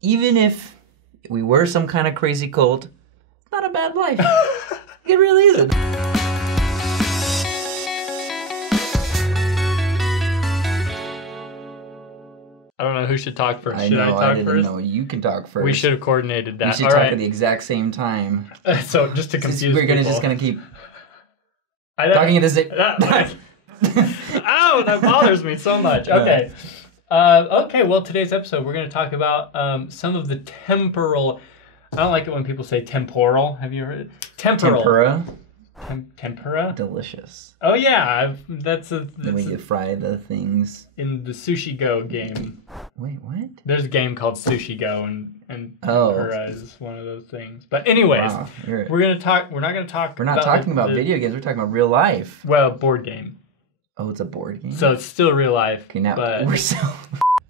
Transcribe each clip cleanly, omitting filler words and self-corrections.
even if we were some kind of crazy cult, it's not a bad life. It really isn't. I don't know who should talk first. I Should I talk didn't first? know. You can talk first. We should have coordinated that. We should All talk right. at the exact same time. So just to confuse We're people. just gonna keep talking at the same. Ow, that bothers me so much. Okay. Okay, well, today's episode, we're going to talk about some of the temporal... I don't like it when people say temporal. Have you heard it? Temporal. Tempura. Tempura? Delicious. Oh, yeah. That's Then we can fry the things. in the Sushi Go game. Wait, what? There's a game called Sushi Go, and Oh. tempura is one of those things. But anyways, Wow, we're going to talk... We're not going to talk We're not talking about video games. We're talking about real life. Well, board game. Oh, it's a board game? So it's still real life. Okay, now but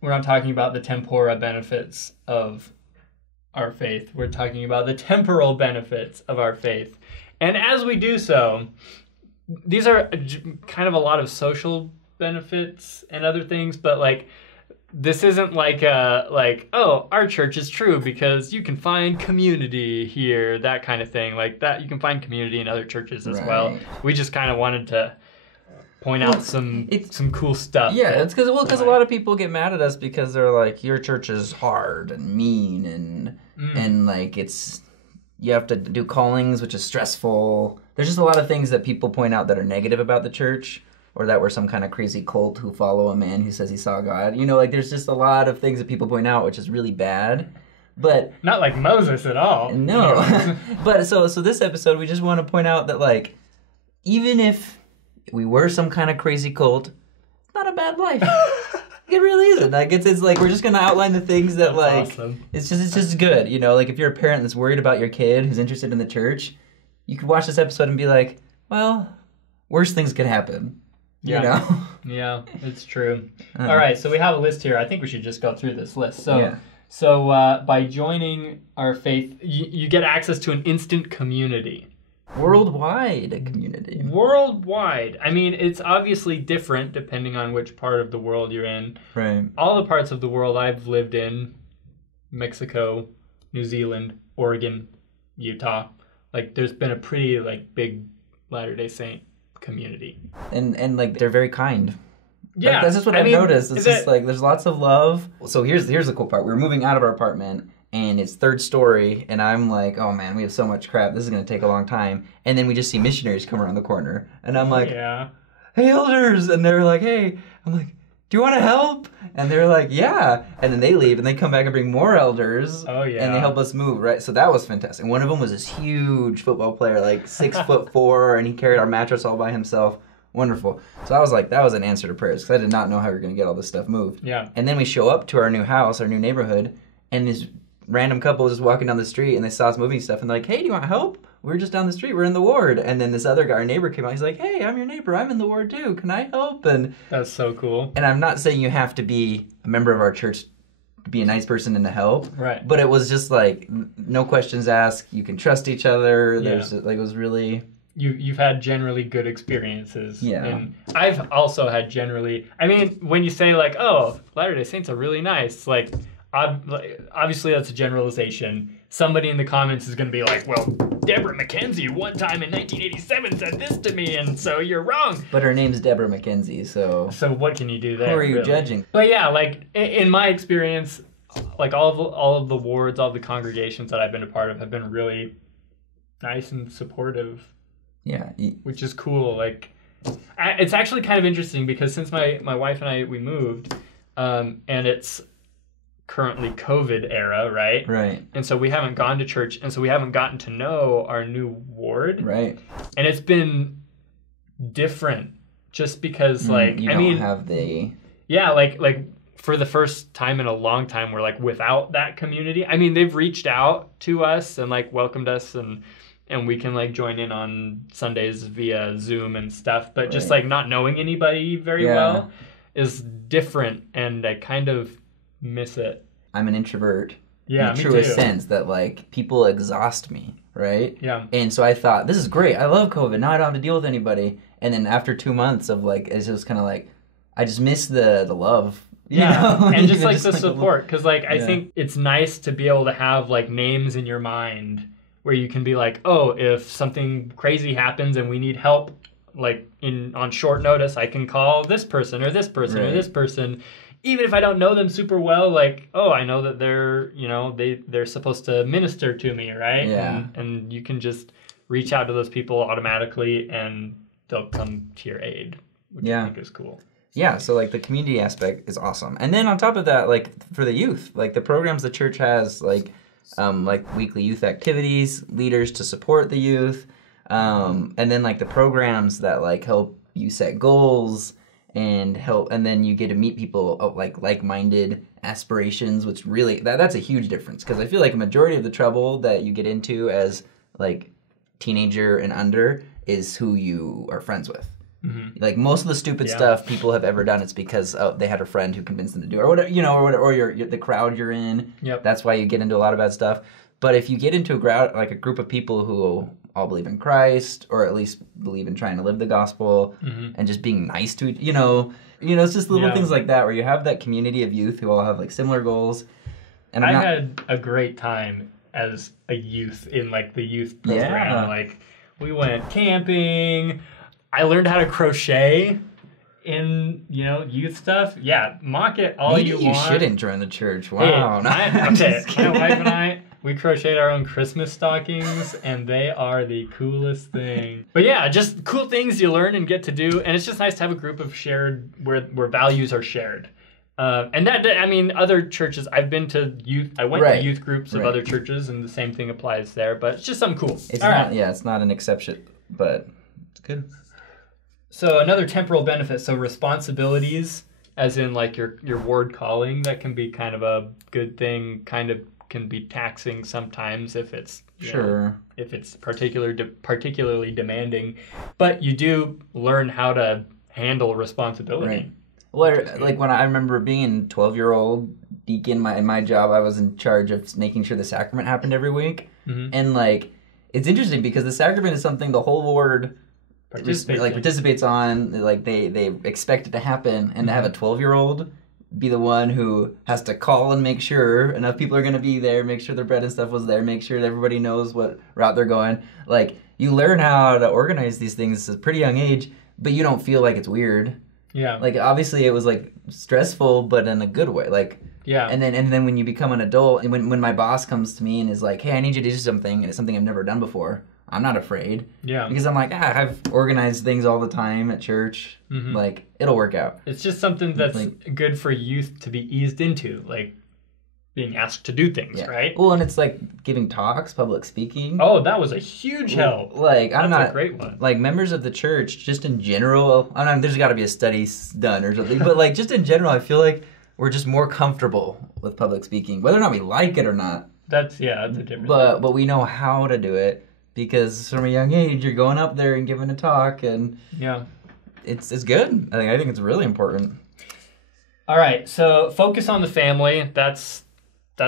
we're not talking about the tempora benefits of our faith. We're talking about the temporal benefits of our faith. And as we do so, these are kind of a lot of social benefits and other things, but like this isn't like oh, our church is true because you can find community here, that kind of thing. Like that, you can find community in other churches as well. We just kind of wanted to point out some cool stuff. Yeah, it's because a lot of people get mad at us because they're like, your church is hard and mean and like you have to do callings, which is stressful. There's just a lot of things that people point out that are negative about the church, or that we're some kind of crazy cult who follow a man who says he saw God. You know, like there's just a lot of things that people point out, which is really bad. But not like Moses at all. No. But so this episode, we just want to point out that like, even if we were some kind of crazy cult, it's not a bad life. It really isn't. Like it's like we're just gonna outline the things that That's like awesome. it's just good. You know, like if you're a parent that's worried about your kid who's interested in the church, you could watch this episode and be like, well, worse things could happen. Yeah. You know? Yeah, it's true. All right, so we have a list here. I think we should just go through this list. So, Yeah. so by joining our faith, you get access to an instant community. Worldwide community. Worldwide. I mean, it's obviously different depending on which part of the world you're in. Right. All the parts of the world I've lived in, Mexico, New Zealand, Oregon, Utah, like there's been a pretty like big Latter-day Saint community. And like they're very kind. Yeah. That's just what I've noticed. It's just like there's lots of love. So here's the cool part. We were moving out of our apartment and it's third story, and I'm like, oh man, we have so much crap. This is going to take a long time. And then we just see missionaries come around the corner. And I'm like, yeah. Hey, elders. And they're like, hey. I'm like, do you want to help? And they're like, yeah. And then they leave, and they come back and bring more elders. Oh, yeah. And they help us move, right? So that was fantastic. One of them was this huge football player, like 6'4", and he carried our mattress all by himself. Wonderful. So I was like, that was an answer to prayers, because I did not know how we were going to get all this stuff moved. Yeah. And then we show up to our new house, our new neighborhood, and this random couple was just walking down the street, and they saw us moving stuff, and they're like, hey, do you want help? We're just down the street. We're in the ward. And then this other guy, our neighbor, came out. He's like, hey, I'm your neighbor. I'm in the ward too. Can I help? And that's so cool. And I'm not saying you have to be a member of our church to be a nice person and to help. Right. But it was just like, no questions asked. You can trust each other. Yeah. There's like, it was really... You've had generally good experiences. Yeah. And I've also had generally... I mean, when you say like, oh, Latter-day Saints are really nice, like, obviously that's a generalization. Somebody in the comments is going to be like, well, Deborah McKenzie one time in 1987 said this to me, and so you're wrong. But her name's Deborah McKenzie, so... So what can you do there? Who are you judging? But yeah, like, in my experience, like, all of the wards, all the congregations that I've been a part of have been really nice and supportive. Yeah. Which is cool. Like, it's actually kind of interesting because since my wife and we moved, and it's currently COVID era, right? Right. And so we haven't gone to church, and so we haven't gotten to know our new ward. Right. And it's been different just because, like, you don't have the... Yeah, like for the first time in a long time, we're like without that community. I mean, they've reached out to us and like welcomed us, and we can like join in on Sundays via Zoom and stuff, but just like not knowing anybody very well is different, and I kind of miss it. I'm an introvert. Yeah, in the me truest too. sense that like people exhaust me, right? Yeah. And so I thought, this is great. I love COVID. Now I don't have to deal with anybody. And then after 2 months of like, it's just kind of like, I just miss the love Yeah, and just Even like the like support, because like I think it's nice to be able to have like names in your mind where you can be like, oh, if something crazy happens and we need help, like on short notice, I can call this person or this person or this person, even if I don't know them super well. Like, oh, I know that they're they're supposed to minister to me, right? Yeah, and you can just reach out to those people automatically, and they'll come to your aid, which I think is cool. Yeah, so like the community aspect is awesome. And then on top of that, like for the youth, like the programs the church has, like weekly youth activities, leaders to support the youth, and then like the programs that like help you set goals and help, and then you get to meet people of like-minded aspirations, which really that's a huge difference, because I feel like a majority of the trouble that you get into as like teenager and under is who you are friends with. Mm-hmm. Like most of the stupid stuff people have ever done, it's because they had a friend who convinced them to do it, or whatever, or you're the crowd you're in. Yep. That's why you get into a lot of bad stuff. But if you get into a group of people who all believe in Christ, or at least believe in trying to live the gospel, and just being nice to it's just little things like that where you have that community of youth who all have like similar goals. And I had a great time as a youth in like the youth program. Yeah. Like we went camping. I learned how to crochet in, youth stuff. Yeah, mock it all you want. You shouldn't join the church. Wow. Hey, my wife and I, we crocheted our own Christmas stockings, and they are the coolest thing. But yeah, just cool things you learn and get to do, and it's just nice to have a group of shared, where values are shared. And other churches, I've been to youth, I went to youth groups of other churches, and the same thing applies there, but it's just something cool. It's not an exception, but it's good. So another temporal benefit, so responsibilities, as in like your ward calling, that can be kind of a good thing, kind of can be taxing sometimes if it's if it's particularly demanding, but you do learn how to handle responsibility. Right. Well, like when I remember being a 12-year-old deacon, in my job, I was in charge of making sure the sacrament happened every week, and like it's interesting because the sacrament is something the whole ward participates on, like they expect it to happen, and to have a 12-year-old be the one who has to call and make sure enough people are going to be there, make sure their bread and stuff was there, make sure that everybody knows what route they're going. Like you learn how to organize these things at a pretty young age, but you don't feel like it's weird. Yeah. Like obviously it was like stressful, but in a good way. Like and then when you become an adult, and when my boss comes to me and is like, "Hey, I need you to do something," and it's something I've never done before, I'm not afraid. Yeah. Because I'm like, I've organized things all the time at church. Mm-hmm. Like, it'll work out. It's just something that's like, good for youth to be eased into, like being asked to do things, right? Well, and it's like giving talks, public speaking. Oh, that was a huge help. Like, that's a great one. Like, members of the church, just in general, I don't know, there's got to be a study done or something, but like, just in general, I feel like we're just more comfortable with public speaking, whether or not we like it or not. That's a different thing. But we know how to do it. Because from a young age, you're going up there and giving a talk, and it's good. I think it's really important. All right, so focus on the family. That's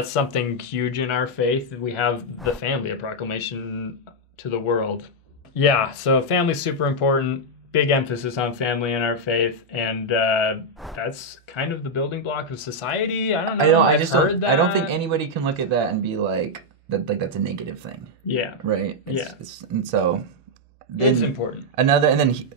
something huge in our faith. We have the family, a proclamation to the world. Yeah, so family's super important. Big emphasis on family in our faith, and that's kind of the building block of society. I don't know. I don't think anybody can look at that and be like, that's a negative thing. Yeah. Right? And so it's important.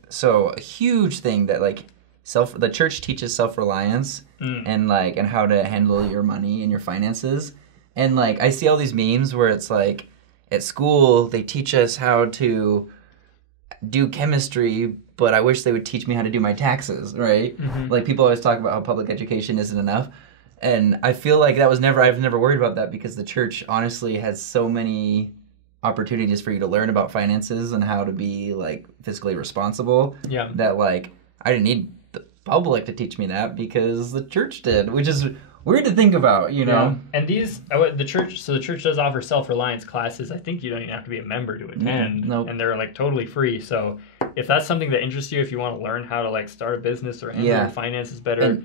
So a huge thing that like the church teaches self-reliance and how to handle your money and your finances. And like I see all these memes where it's like at school they teach us how to do chemistry, but I wish they would teach me how to do my taxes, right? Mm-hmm. Like people always talk about how public education isn't enough. And I feel like I've never worried about that because the church honestly has so many opportunities for you to learn about finances and how to be like fiscally responsible. Yeah. That like I didn't need the public to teach me that because the church did, which is weird to think about, Yeah. And the church does offer self-reliance classes. I think you don't even have to be a member to attend. Nope. And they're like totally free. So if that's something that interests you, if you want to learn how to like start a business or handle your finances better.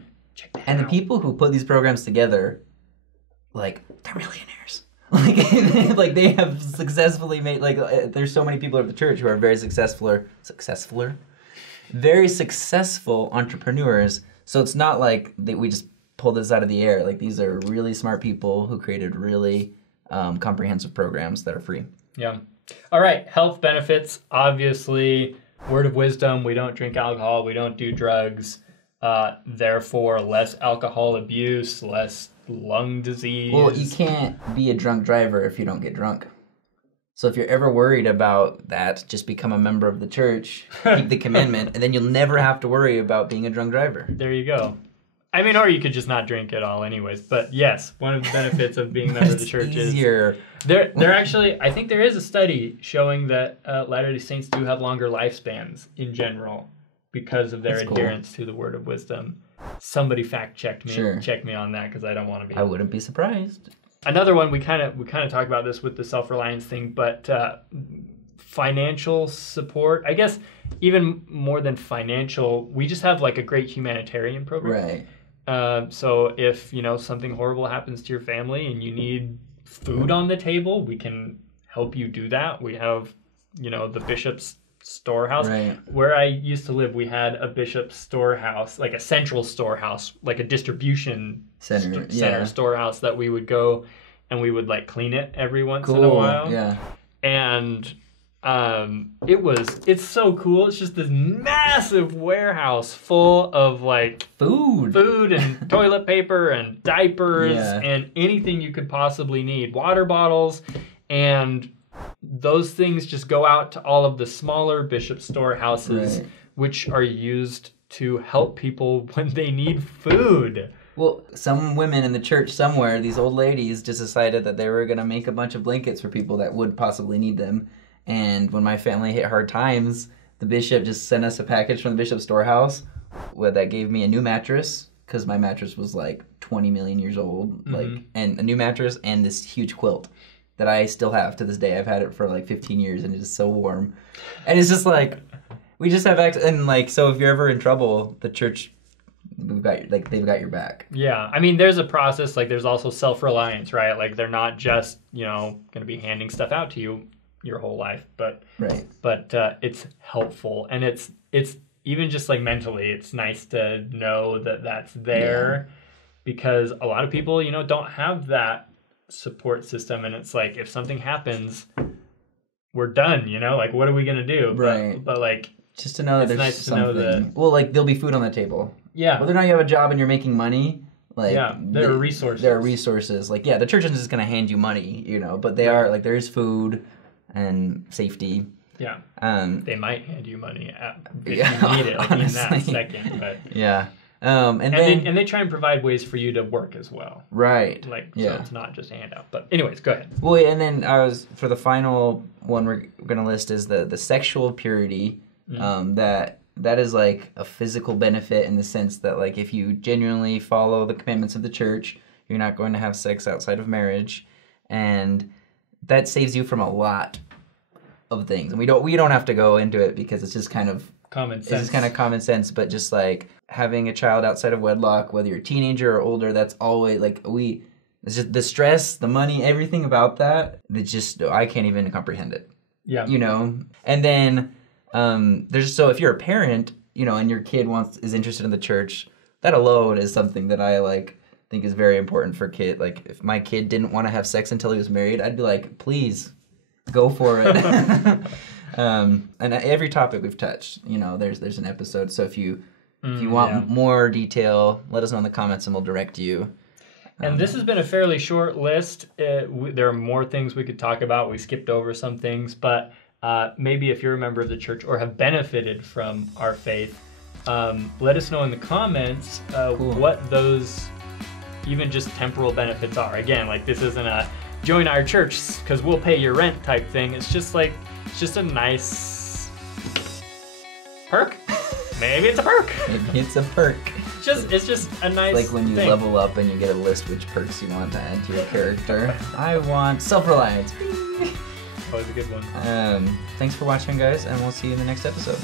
And the people who put these programs together, like, they're millionaires. Like they have successfully made, like, there's so many people at the church who are very very successful entrepreneurs. So it's not like we just pull this out of the air. Like, these are really smart people who created really comprehensive programs that are free. Yeah. All right, health benefits. Obviously, word of wisdom, we don't drink alcohol, we don't do drugs. Therefore, less alcohol abuse, less lung disease. Well, you can't be a drunk driver if you don't get drunk. So if you're ever worried about that, just become a member of the church, keep the commandment, and then you'll never have to worry about being a drunk driver. There you go. I mean, or you could just not drink at all anyways. But yes, one of the benefits of being a member of the church easier. is... They're actually... I think there is a study showing that Latter-day Saints do have longer lifespans in general because of their adherence to the word of wisdom. Somebody fact-checked me. Sure. Check me on that because I don't want to be... I wouldn't be surprised. Another one, we kind of talk about this with the self-reliance thing, but financial support, I guess even more than financial, we just have like a great humanitarian program. Right. So if, something horrible happens to your family and you need food on the table, we can help you do that. We have, the bishop's storehouse. Right. Where I used to live, we had a bishop's storehouse, like a central storehouse, like a distribution center storehouse that we would go and we would like clean it every once in a while. Yeah. And it's so cool. It's just this massive warehouse full of like food and toilet paper and diapers and anything you could possibly need, water bottles, and those things just go out to all of the smaller bishop storehouses, which are used to help people when they need food. Well, some women in the church somewhere, these old ladies, just decided that they were going to make a bunch of blankets for people that would possibly need them. And when my family hit hard times, the bishop just sent us a package from the bishop's storehouse that gave me a new mattress, because my mattress was like 20 million years old, and a new mattress and this huge quilt that I still have to this day. I've had it for like 15 years and it is so warm. And it's just like, we just have access, and like, so if you're ever in trouble, the church, they've got your back. Yeah, I mean, there's a process, like there's also self-reliance, right? Like they're not just, going to be handing stuff out to you your whole life, but it's helpful, and it's even just like mentally, it's nice to know that that's there, because a lot of people, don't have that support system, and it's like if something happens, we're done, like what are we gonna do? But like, just to know that there's nice something. To know that, well, like there'll be food on the table. Yeah. Whether or not you have a job and you're making money, like there are resources. There are resources. Like the church isn't just gonna hand you money, but they are like, there is food and safety. Yeah. They might hand you money if you need it, like in that second. But and they try and provide ways for you to work as well. Right. Like, so it's not just a handout. But anyways, go ahead. Well, and then for the final one we're going to list is the sexual purity. That is like a physical benefit in the sense that like if you genuinely follow the commandments of the church, you're not going to have sex outside of marriage, and that saves you from a lot of things. And we don't have to go into it because it's just kind of common sense. It's just kind of common sense, but just like having a child outside of wedlock, whether you're a teenager or older, that's always like it's just the stress, the money, everything about that. It's just, I can't even comprehend it. Yeah. And then if you're a parent, and your kid is interested in the church, that alone is something that I think is very important for kid. Like if my kid didn't want to have sex until he was married, I'd be like, please go for it. And every topic we've touched, there's an episode. So if you want more detail, let us know in the comments and we'll direct you. And this has been a fairly short list. There are more things we could talk about. We skipped over some things, but maybe if you're a member of the church or have benefited from our faith, let us know in the comments what those even just temporal benefits are. Again, like this isn't a join our church because we'll pay your rent type thing. It's just a nice perk. Maybe it's a perk. Maybe it's a perk. It's just a nice like when you thing. level up and you get a list which perks you want to add to your character. I want self-reliance. That was a good one. Thanks for watching, guys, and we'll see you in the next episode.